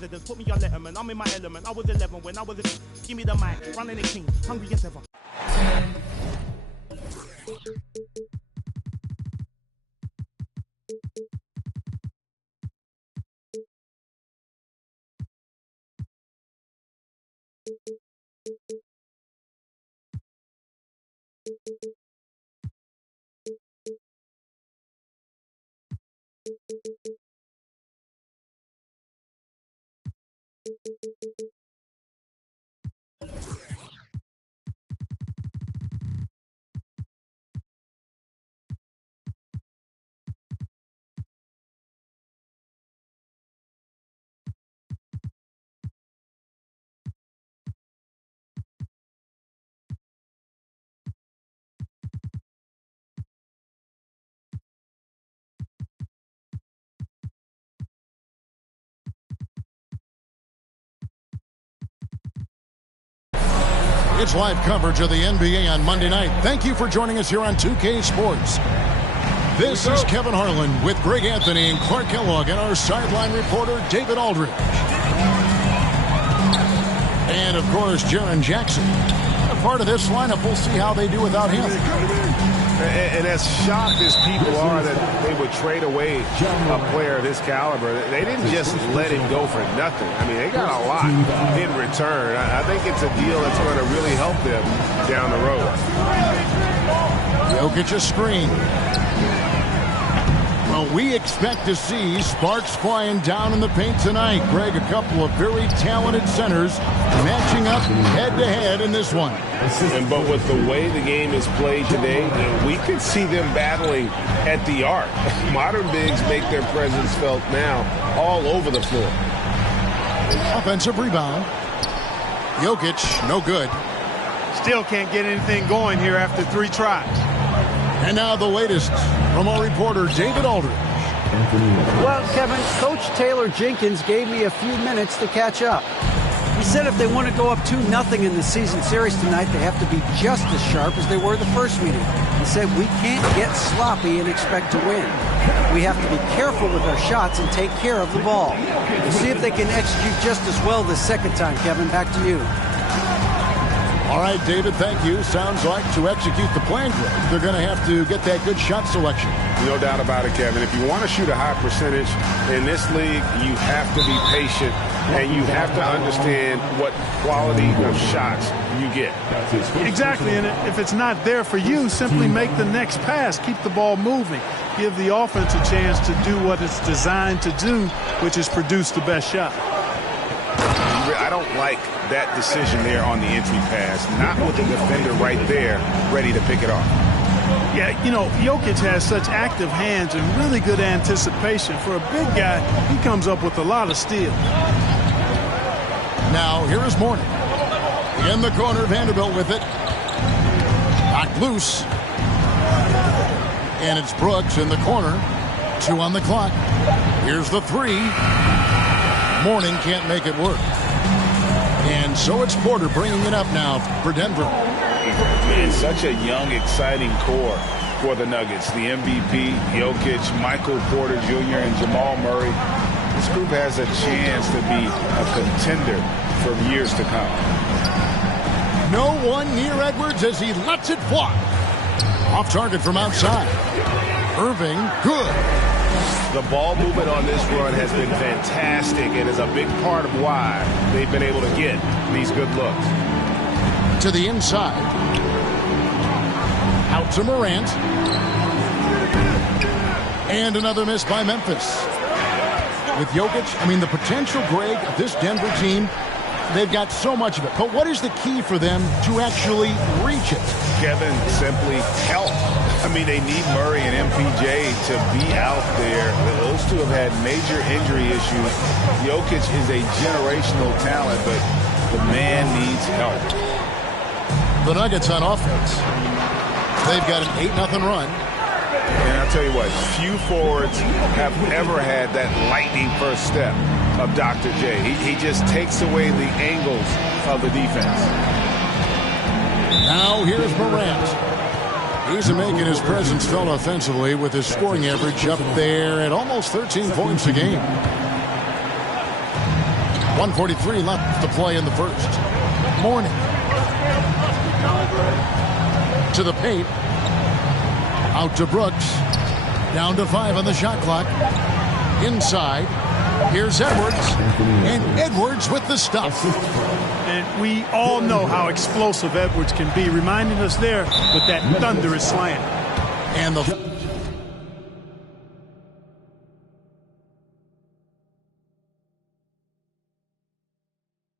residence, put me on Letterman. I'm in my element. I was 11 when I was a... Give me the mic, running the king, hungry as ever. It's live coverage of the NBA on Monday night. Thank you for joining us here on 2K Sports. This is Kevin Harlan with Greg Anthony and Clark Kellogg and our sideline reporter, David Aldridge. And, of course, Jaren Jackson. A part of this lineup, we'll see how they do without him. And as shocked as people are that they would trade away a player of this caliber, they didn't just let him go for nothing. I mean, they got a lot in return. I think it's a deal that's going to really help them down the road. Jokic a screen. Well, we expect to see sparks flying down in the paint tonight. Greg, a couple of very talented centers matching up head-to-head in this one. But with the way the game is played today, we could see them battling at the arc. Modern bigs make their presence felt now all over the floor. Offensive rebound. Jokic, no good. Still can't get anything going here after 3 tries. And now the latest from our reporter, David Aldridge. Well, Kevin, Coach Taylor Jenkins gave me a few minutes to catch up. He said if they want to go up 2-0 in the season series tonight, they have to be just as sharp as they were the first meeting. He said we can't get sloppy and expect to win. We have to be careful with our shots and take care of the ball. We'll see if they can execute just as well this second time, Kevin. Back to you. All right, David, thank you. Sounds like to execute the plan, they're going to have to get that good shot selection. No doubt about it, Kevin. If you want to shoot a high percentage in this league, you have to be patient, and you have to understand what quality of shots you get. Exactly, and if it's not there for you, simply make the next pass. Keep the ball moving. Give the offense a chance to do what it's designed to do, which is produce the best shot. I don't like that decision there on the entry pass, not with the defender right there ready to pick it off. Yeah, you know, Jokic has such active hands and really good anticipation. For a big guy, he comes up with a lot of steals. Now, here is Mourning. In the corner, Vanderbilt with it. Knocked loose. And it's Brooks in the corner. 2 on the clock. Here's the 3. Mourning can't make it work. And so it's Porter bringing it up now for Denver. Man, such a young, exciting core for the Nuggets. The MVP, Jokic, Michael Porter Jr., and Jamal Murray. This group has a chance to be a contender for years to come. No one near Edwards as he lets it fly. Off target from outside. Irving, good. The ball movement on this run has been fantastic and is a big part of why they've been able to get these good looks. To the inside. Out to Morant. And another miss by Memphis. With Jokic, I mean, the potential, Greg, of this Denver team, they've got so much of it. But what is the key for them to actually reach it? Kevin, simply help. I mean, they need Murray and MPJ to be out there. Those two have had major injury issues. Jokic is a generational talent, but the man needs help. The Nuggets on offense. They've got an 8-0 run. And I'll tell you what, few forwards have ever had that lightning first step of Dr. J. He just takes away the angles of the defense. Now here's Morant. He's making his presence felt offensively with his scoring average up there at almost 13 points a game. 1:43 left to play in the first. Mourning. To the paint. Out to Brooks. Down to 5 on the shot clock. Inside. Here's Edwards. And Edwards with the stop. And we all know how explosive Edwards can be, reminding us there with that thunderous slam. And the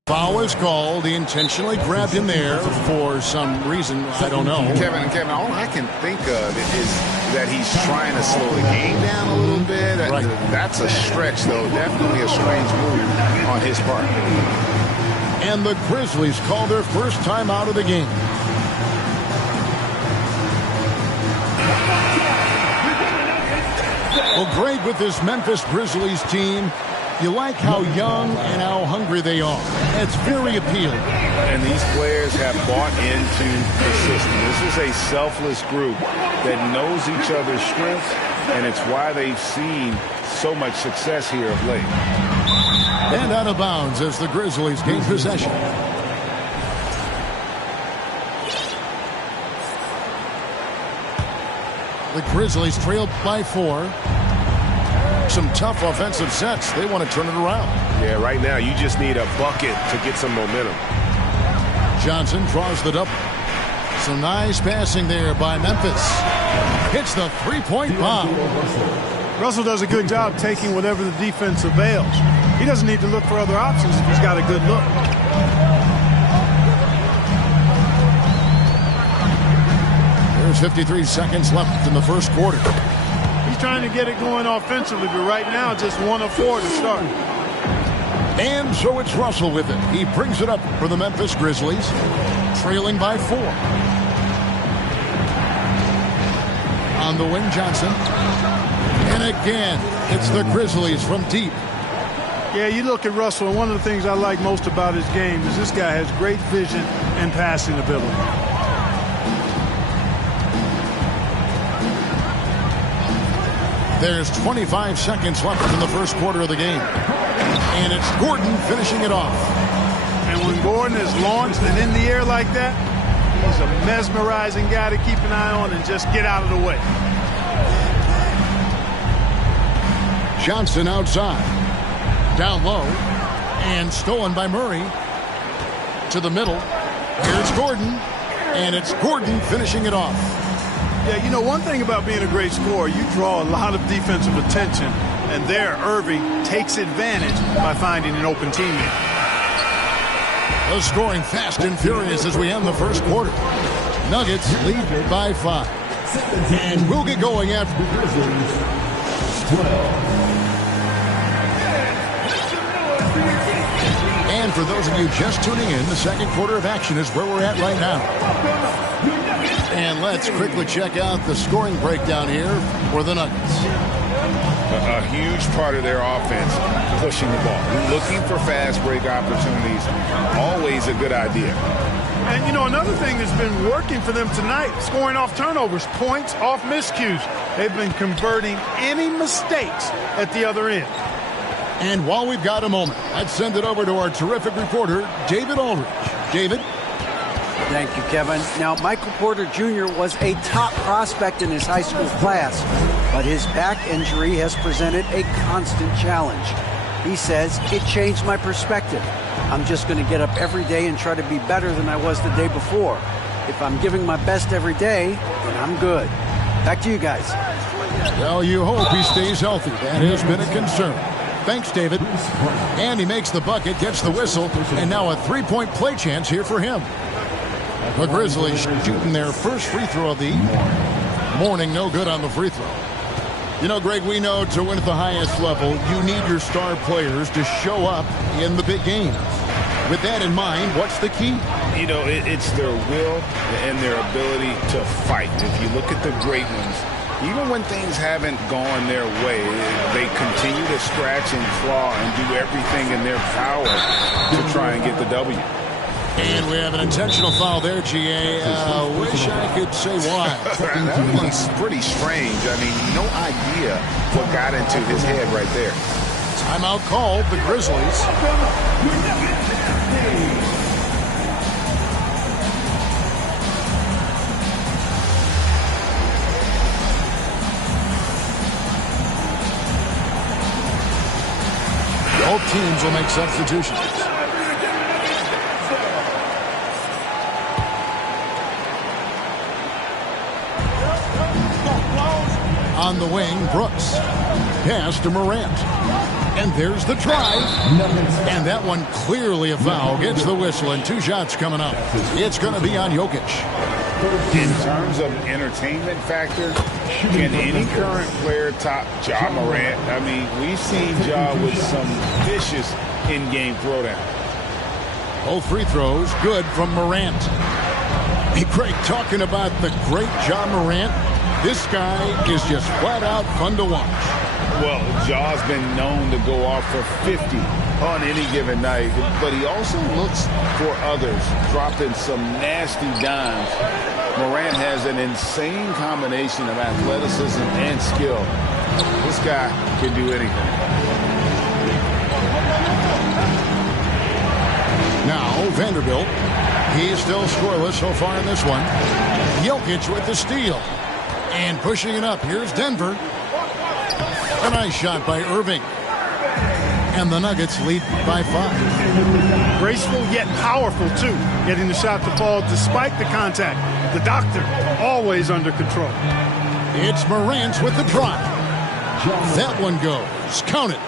foul is called. He intentionally grabbed him there for some reason. I don't know. Kevin, all I can think of is that he's trying to slow the game down a little bit. Right. That's a stretch, though. Definitely a strange move on his part. And the Grizzlies call their first time out of the game. Well, Greg, with this Memphis Grizzlies team, you like how young and how hungry they are. It's very appealing. And these players have bought into the system. This is a selfless group that knows each other's strengths, and it's why they've seen so much success here of late. And out of bounds as the Grizzlies gain possession. The Grizzlies trailed by 4. Some tough offensive sets. They want to turn it around. Yeah, right now you just need a bucket to get some momentum. Johnson draws the double. Some nice passing there by Memphis. Hits the three-point bomb. Russell does a good job taking whatever the defense avails. He doesn't need to look for other options if he's got a good look. There's 53 seconds left in the first quarter. He's trying to get it going offensively, but right now just 1 of 4 to start. And so it's Russell with it. He brings it up for the Memphis Grizzlies, trailing by 4. On the wing, Johnson. And again, it's the Grizzlies from deep. Yeah, you look at Russell, and one of the things I like most about his game is this guy has great vision and passing ability. There's 25 seconds left in the first quarter of the game. And it's Gordon finishing it off. And when Gordon is launched and in the air like that, he's a mesmerizing guy to keep an eye on and just get out of the way. Johnson outside. Down low. And stolen by Murray. To the middle. Here's Gordon. And it's Gordon finishing it off. Yeah, you know, one thing about being a great scorer, you draw a lot of defensive attention. And there, Irving takes advantage by finding an open teammate. The scoring fast and furious as we end the first quarter. Nuggets lead by 5. And we'll get going after the Grizzlies 12. And for those of you just tuning in, the second quarter of action is where we're at right now. And let's quickly check out the scoring breakdown here for the Nuggets. A huge part of their offense, pushing the ball. Looking for fast break opportunities, always a good idea. And, you know, another thing that's been working for them tonight, scoring off turnovers, points off miscues. They've been converting any mistakes at the other end. And while we've got a moment, let's send it over to our terrific reporter, David Aldridge. David? Thank you, Kevin. Now, Michael Porter Jr. was a top prospect in his high school class, but his back injury has presented a constant challenge. He says, it changed my perspective. I'm just going to get up every day and try to be better than I was the day before. If I'm giving my best every day, then I'm good. Back to you guys. Well, you hope he stays healthy. That has been a concern. Thanks, David. And he makes the bucket, gets the whistle, and now a three-point play chance here for him. The Grizzlies shooting their first free throw of the evening. Mourning no good on the free throw. You know, Greg, we know to win at the highest level, you need your star players to show up in the big games. With that in mind, what's the key? You know, it's their will and their ability to fight. If you look at the great ones, even when things haven't gone their way, they continue to scratch and claw and do everything in their power to try and get the W. And we have an intentional foul there, G.A. Wish I could say why. That one's pretty strange. I mean, no idea what got into his head right there. Timeout called, the Grizzlies. Both teams will make substitutions. On the wing, Brooks. Pass to Morant. And there's the try. And that one clearly a foul. Gets the whistle and 2 shots coming up. It's going to be on Jokic. In terms of entertainment factor, can any current player top Ja Morant? I mean, we've seen Ja with some vicious in-game throwdown. Both free throws good from Morant. Hey, Craig, talking about the great Ja Morant, this guy is just flat out fun to watch. Well, Ja's been known to go off for 50 on any given night, but he also looks for others, dropping some nasty dimes. Morant has an insane combination of athleticism and skill. This guy can do anything. Now, Vanderbilt. He's still scoreless so far in this one. Jokic with the steal. And pushing it up. Here's Denver. A nice shot by Irving. And the Nuggets lead by 5. Graceful yet powerful, too. Getting the shot to fall despite the contact. The doctor always under control. It's Morant with the drive. That one goes. Count it.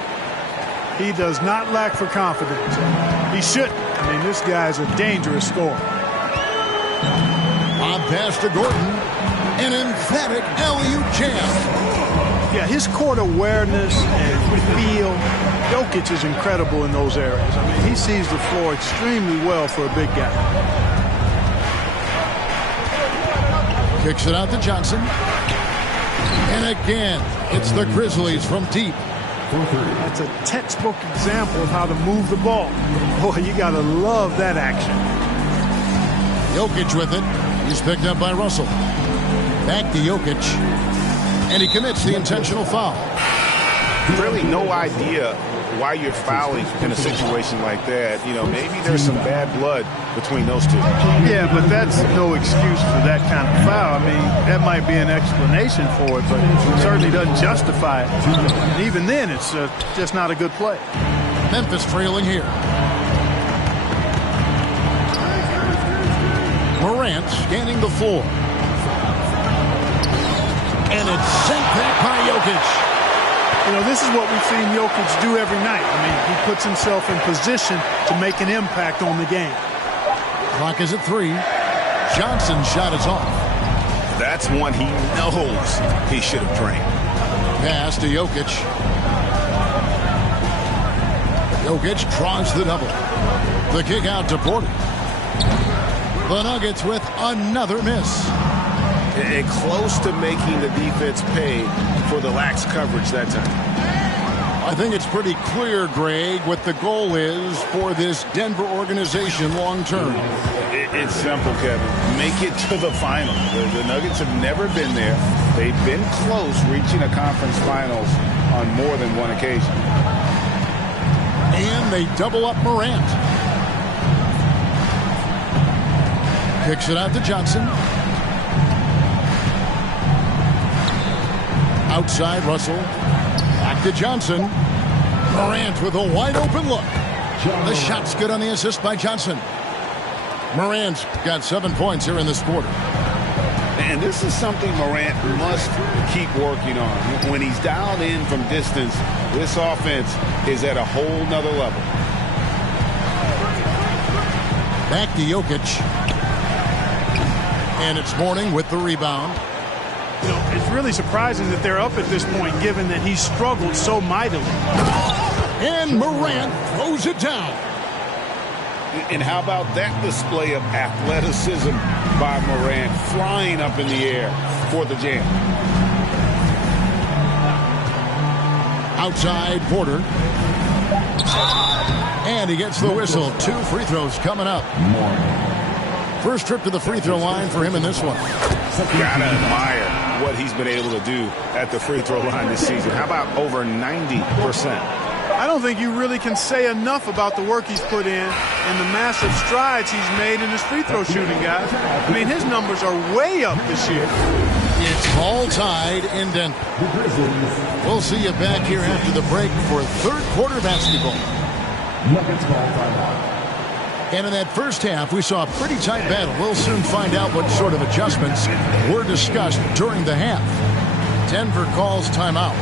He does not lack for confidence. He shouldn't. I mean, this guy's a dangerous scorer. On pass to Gordon. An emphatic alley-oop jam. Yeah, his court awareness and feel, Jokic is incredible in those areas. I mean, he sees the floor extremely well for a big guy. Kicks it out to Johnson. And again, it's the Grizzlies from deep. That's a textbook example of how to move the ball. Boy, you got to love that action. Jokic with it. He's picked up by Russell. Back to Jokic. And he commits the intentional foul. Really no idea why you're fouling in a situation like that. You know, maybe there's some bad blood between those two. Yeah, but that's no excuse for that kind of foul. I mean, that might be an explanation for it, but it certainly doesn't justify it. And even then, it's just not a good play. Memphis trailing here. Morant scanning the floor. And it's sent back by Jokic. You know, this is what we've seen Jokic do every night. I mean, he puts himself in position to make an impact on the game. Clock is at 3. Johnson's shot is off. That's one he knows he should have drained. Pass to Jokic. Jokic draws the double. The kick out to Porter. The Nuggets with another miss. And close to making the defense pay for the lax coverage that time. I think it's pretty clear, Greg, what the goal is for this Denver organization long term. It's simple, Kevin. Make it to the final. The Nuggets have never been there. They've been close reaching a conference finals on more than one occasion. And they double up Morant. Kicks it out to Johnson. Outside, Russell. Back to Johnson. Morant with a wide open look. The shot's good on the assist by Johnson. Morant's got 7 points here in this quarter. And this is something Morant must keep working on. When he's dialed in from distance, this offense is at a whole nother level. Back to Jokic. And it's Mourning with the rebound. You know, it's really surprising that they're up at this point, given that he's struggled so mightily. And Morant throws it down. And how about that display of athleticism by Morant, flying up in the air for the jam. Outside, Porter. And he gets the whistle. 2 free throws coming up. First trip to the free throw line for him in this one. Gotta admire what he's been able to do at the free throw line this season. How about over 90%? I don't think you really can say enough about the work he's put in and the massive strides he's made in his free throw shooting, guys. I mean, his numbers are way up this year. It's all tied in Denver. We'll see you back here after the break for third quarter basketball. And in that first half, we saw a pretty tight battle. We'll soon find out what sort of adjustments were discussed during the half. Denver calls timeout.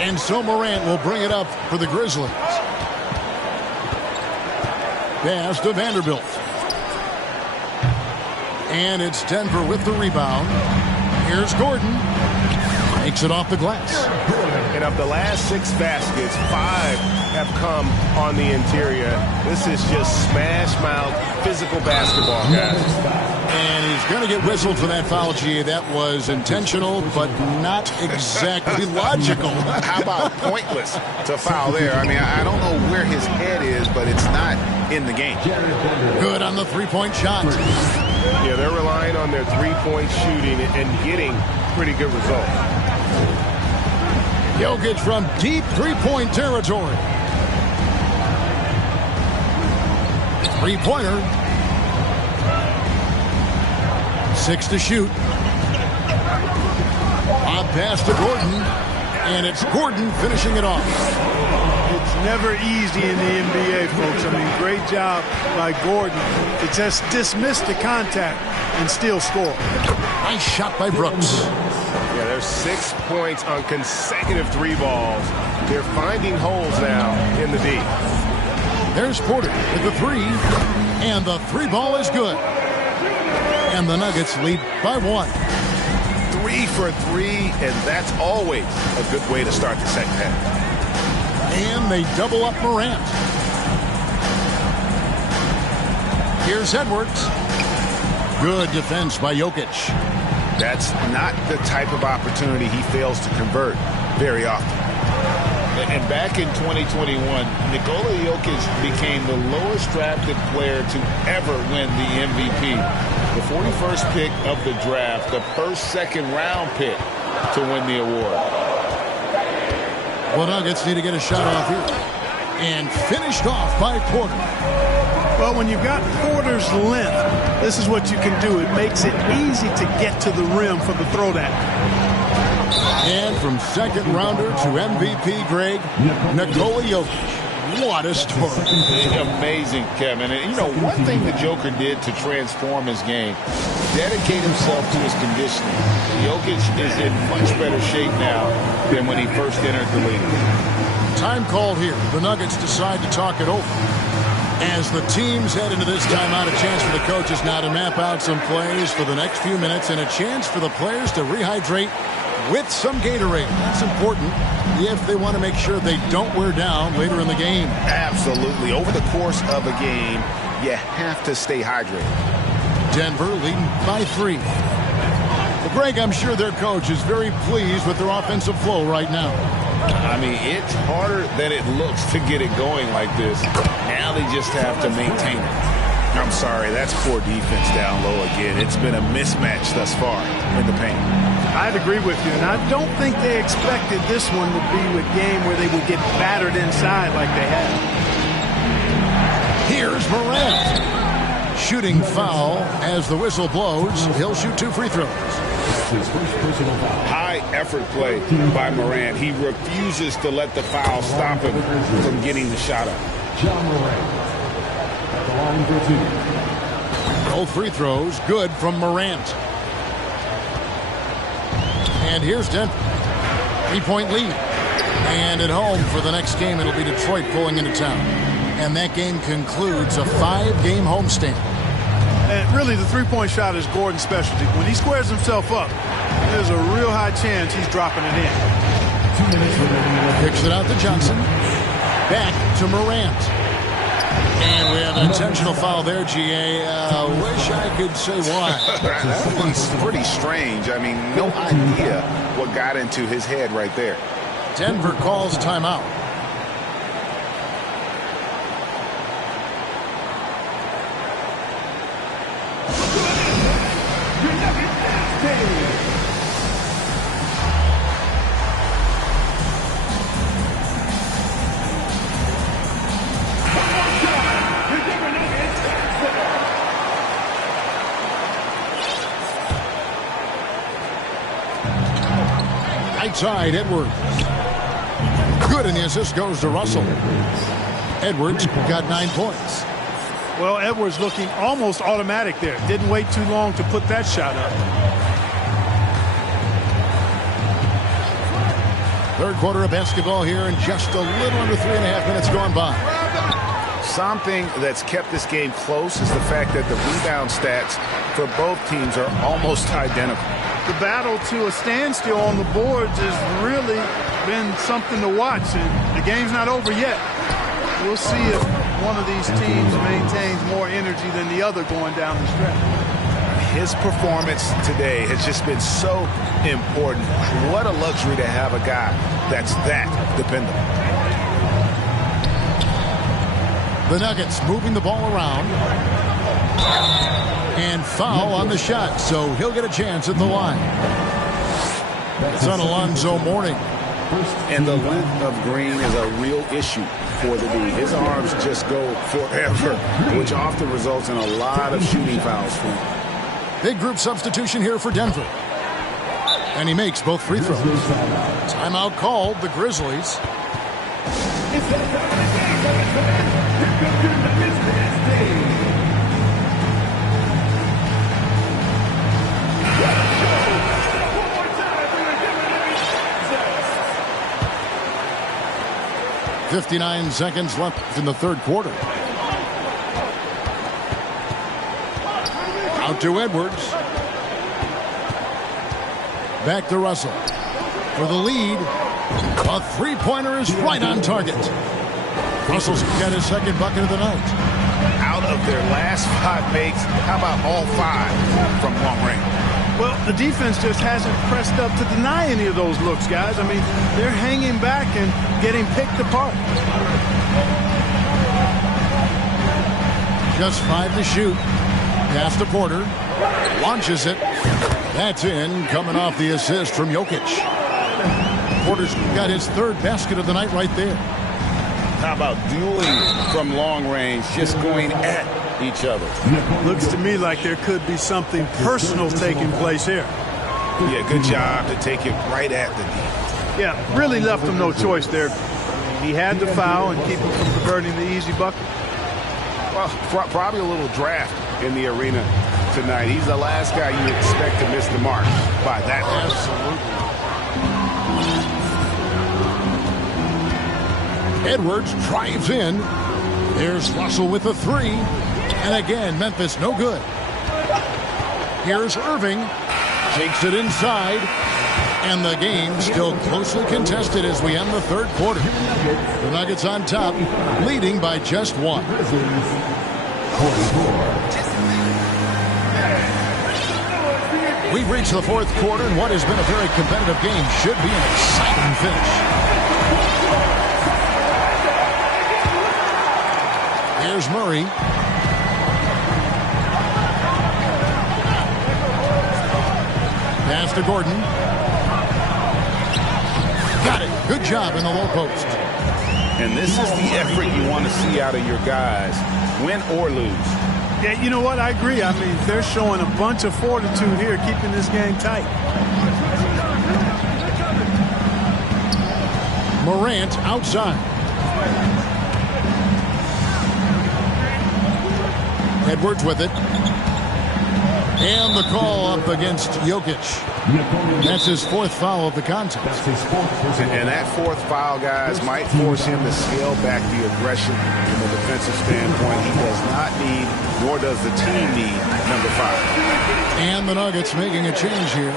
And so Morant will bring it up for the Grizzlies. Pass to Vanderbilt. And it's Denver with the rebound. Here's Gordon. Makes it off the glass. And of the last 6 baskets, 5 have come on the interior. This is just smash mouth physical basketball, guys. And he's going to get whistled for that foul, G. That was intentional, but not exactly logical. How about pointless to foul there? I mean, I don't know where his head is, but it's not in the game. Good on the three-point shot. Yeah, they're relying on their three-point shooting and getting pretty good results. Jokic from deep three-point territory. Three-pointer. 6 to shoot. Bob pass to Gordon. And it's Gordon finishing it off. It's never easy in the NBA, folks. I mean, great job by Gordon to just dismiss the contact and still score. Nice shot by Brooks. Yeah, there's 6 points on consecutive 3 balls. They're finding holes now in the D. There's Porter with the 3. And the 3 ball is good. And the Nuggets lead by 1. 3 for 3, and that's always a good way to start the second half. And they double up Morant. Here's Edwards. Good defense by Jokic. That's not the type of opportunity he fails to convert very often. And back in 2021, Nikola Jokic became the lowest drafted player to ever win the MVP. The 41st pick of the draft, the first second-round pick to win the award. Well, Nuggets need to get a shot off here. And finished off by Porter. Well, when you've got Porter's length, this is what you can do. It makes it easy to get to the rim for the throwdown. And from second rounder to MVP, Greg, Nikola Jokic. What a story. Amazing, Kevin. And, you know, one thing the Joker did to transform his game, dedicate himself to his conditioning. Jokic is in much better shape now than when he first entered the league. Time called here. The Nuggets decide to talk it over. As the teams head into this timeout, a chance for the coaches now to map out some plays for the next few minutes and a chance for the players to rehydrate with some Gatorade. That's important if they want to make sure they don't wear down later in the game. Absolutely. Over the course of a game, you have to stay hydrated. Denver leading by 3. Well, Greg, I'm sure their coach is very pleased with their offensive flow right now. I mean, it's harder than it looks to get it going like this. Now they just have to maintain it. I'm sorry, that's poor defense down low again. It's been a mismatch thus far in the paint. I'd agree with you, and I don't think they expected this one to be a game where they would get battered inside like they have. Here's Morant. Shooting foul as the whistle blows. He'll shoot 2 free throws. High effort play by Morant. He refuses to let the foul stop him from getting the shot up. John Morant at the line for 2. Both free throws good from Morant. And here's Denver. 3-point lead. And at home for the next game, it'll be Detroit pulling into town. And that game concludes a 5-game homestand. And really, the three-point shot is Gordon's specialty. When he squares himself up, there's a real high chance he's dropping it in. 2 minutes remaining. Kicks it out to Johnson. Back to Morant. And we have an intentional foul there, GA. Wish I could say why. That one's pretty strange. I mean, no idea what got into his head right there. Denver calls timeout. Right side, Edwards. Good, and the assist goes to Russell. Edwards got 9 points. Well, Edwards looking almost automatic there. Didn't wait too long to put that shot up. Third quarter of basketball here, and just a little under 3.5 minutes gone by. Something that's kept this game close is the fact that the rebound stats for both teams are almost identical. The battle to a standstill on the boards has really been something to watch, and the game's not over yet. We'll see if one of these teams maintains more energy than the other going down the stretch. His performance today has just been so important. What a luxury to have a guy that's that dependable. The Nuggets moving the ball around. And foul on the shot, so he'll get a chance at the line. It's on Alonzo Mourning. And the length of Green is a real issue for the D. His arms just go forever, which often results in a lot of shooting fouls for him. Big group substitution here for Denver. And he makes both free throws. Timeout called, the Grizzlies. 59 seconds left in the third quarter. Out to Edwards. Back to Russell. For the lead. A three-pointer is right on target. Russell's got his second bucket of the night. Out of their last 5 makes, how about all 5 from long range? Well, the defense just hasn't pressed up to deny any of those looks, guys. I mean, they're hanging back and getting picked apart. Just 5 to shoot. Pass to Porter. Launches it. That's in, coming off the assist from Jokic. Porter's got his third basket of the night right there. How about dueling from long range, just going at each other? Looks to me like there could be something personal taking place here. Yeah, good job to take it right at the D. Yeah, really left him no choice there. He had to foul and keep him from converting the easy bucket. Well, probably a little draft in the arena tonight. He's the last guy you expect to miss the mark by that. Absolutely. Edwards drives in. There's Russell with a 3. And again, Memphis no good. Here's Irving. Takes it inside. And the game still closely contested as we end the third quarter. The Nuggets on top, leading by just 1. We've reached the fourth quarter, and what has been a very competitive game should be an exciting finish. Here's Murray. Pass to Gordon. Got it. Good job in the low post. And this is the effort you want to see out of your guys, win or lose. Yeah, you know what? I agree. I mean, they're showing a bunch of fortitude here, keeping this game tight. Morant outside. Edwards with it. And the call up against Jokic. That's his 4th foul of the contest. And that 4th foul, guys, might force him to scale back the aggression from a defensive standpoint. He does not need, nor does the team need, number 5. And the Nuggets making a change here.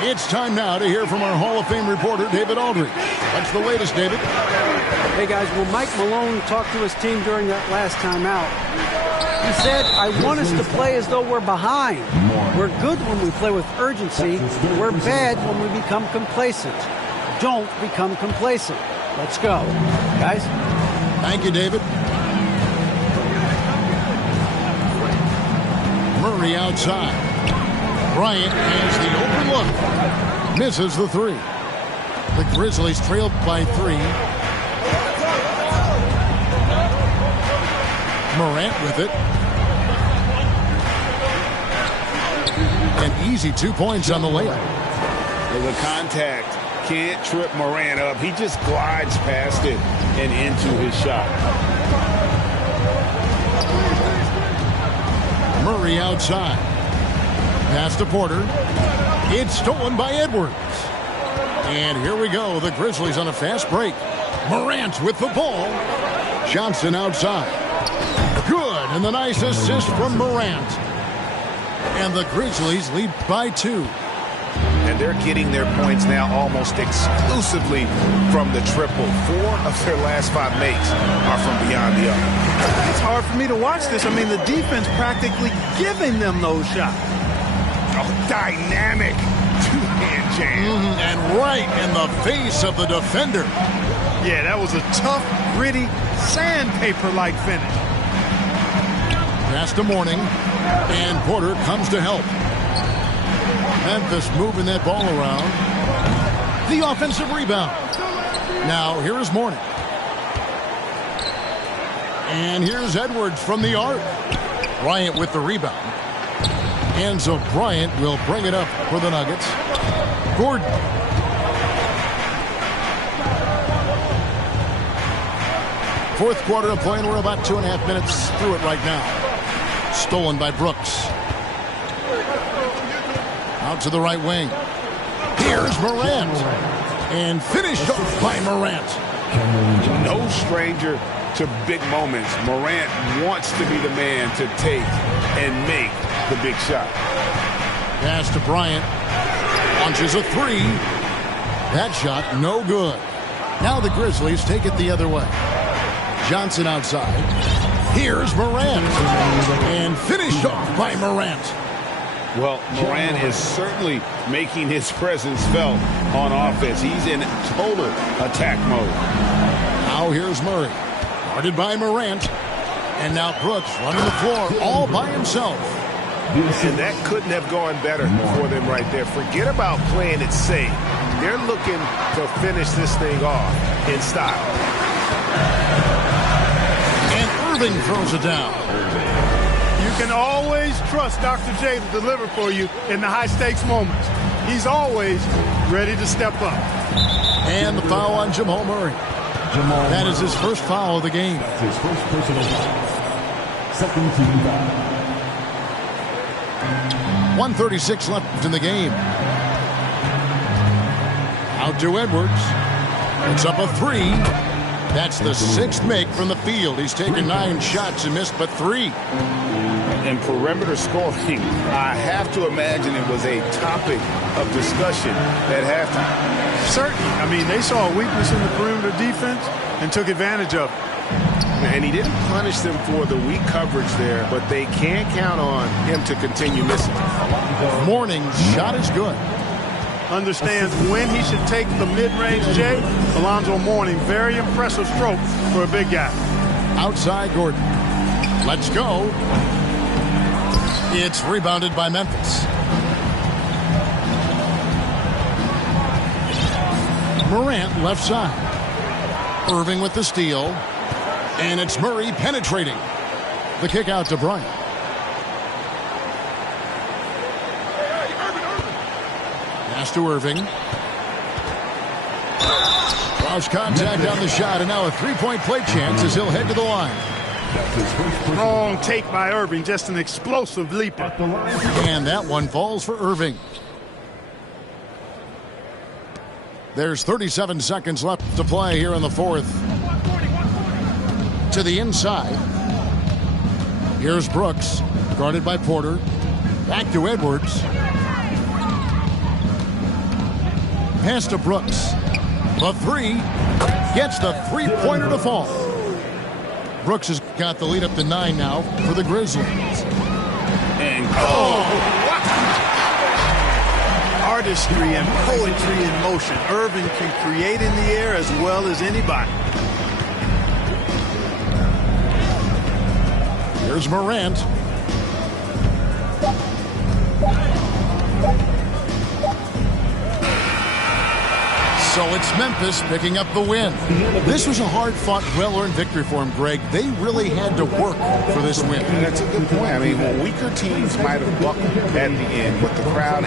It's time now to hear from our Hall of Fame reporter, David Aldridge. What's the latest, David? Hey, guys, well, Mike Malone talked to his team during that last timeout. He said, I want us to play as though we're behind. We're good when we play with urgency. We're bad when we become complacent. Don't become complacent. Let's go. Guys? Thank you, David. Murray outside. Bryant has the open look. Misses the three. The Grizzlies trailed by 3. Morant with it. An easy 2 points on the layup. The contact can't trip Morant up. He just glides past it and into his shot. Murray outside. Pass to Porter. It's stolen by Edwards. And here we go. The Grizzlies on a fast break. Morant with the ball. Johnson outside. Good. And the nice assist from Morant. And the Grizzlies lead by 2. And they're getting their points now almost exclusively from the triple. 4 of their last 5 makes are from beyond the arc. It's hard for me to watch this. I mean, the defense practically giving them those shots. Oh, dynamic two-hand jam. And right in the face of the defender. Yeah, that was a tough, gritty, sandpaper-like finish. Pass to Mourning. And Porter comes to help. Memphis moving that ball around. The offensive rebound. Now, here is Mourning. And here's Edwards from the arc. Bryant with the rebound. And so Bryant will bring it up for the Nuggets. Gordon. Fourth quarter of play, and we're about 2.5 minutes through it right now. Stolen by Brooks. Out to the right wing. Here's Morant. And finished off by Morant. No stranger to big moments. Morant wants to be the man to take and make the big shot. Pass to Bryant. Launches a 3. That shot no good. Now the Grizzlies take it the other way. Johnson outside. Here's Morant. And finished off by Morant. Well, Morant is certainly making his presence felt on offense. He's in total attack mode. Now here's Murray. Guarded by Morant. And now Brooks running the floor all by himself. And that couldn't have gone better for them right there. Forget about playing it safe. They're looking to finish this thing off in style. And Irving throws it down. You can always trust Dr. J to deliver for you in the high-stakes moments. He's always ready to step up. And the foul on Jamal Murray. That is his first foul of the game. That's his first personal foul. Second team foul. 1:36 left in the game. Out to Edwards. It's up a 3. That's the 6th make from the field. He's taken 9 shots and missed but 3. And perimeter scoring, I have to imagine it was a topic of discussion at halftime. Certainly. I mean, they saw a weakness in the perimeter defense and took advantage of it. And he didn't punish them for the weak coverage there, but they can't count on him to continue missing. Mourning's shot is good. Understands when he should take the mid-range J. Alonzo Mourning, very impressive stroke for a big guy. Outside Gordon. Let's go. It's rebounded by Memphis. Morant left side. Irving with the steal. And it's Murray penetrating. The kick out to Bryant. Pass to Irving. Draws contact on the shot, and now a three-point play chance as he'll head to the line. Wrong take by Irving, just an explosive leaper. And that one falls for Irving. There's 37 seconds left to play here in the fourth. To the inside. Here's Brooks, guarded by Porter. Back to Edwards. Pass to Brooks. The 3. Gets the three-pointer to fall. Brooks has got the lead up to 9 now for the Grizzlies. And Artistry and poetry in motion. Irving can create in the air as well as anybody. Here's Morant. So it's Memphis picking up the win. This was a hard-fought, well-earned victory for them, Greg. They really had to work for this win. And that's a good point. I mean, weaker teams might have buckled at the end, but the crowd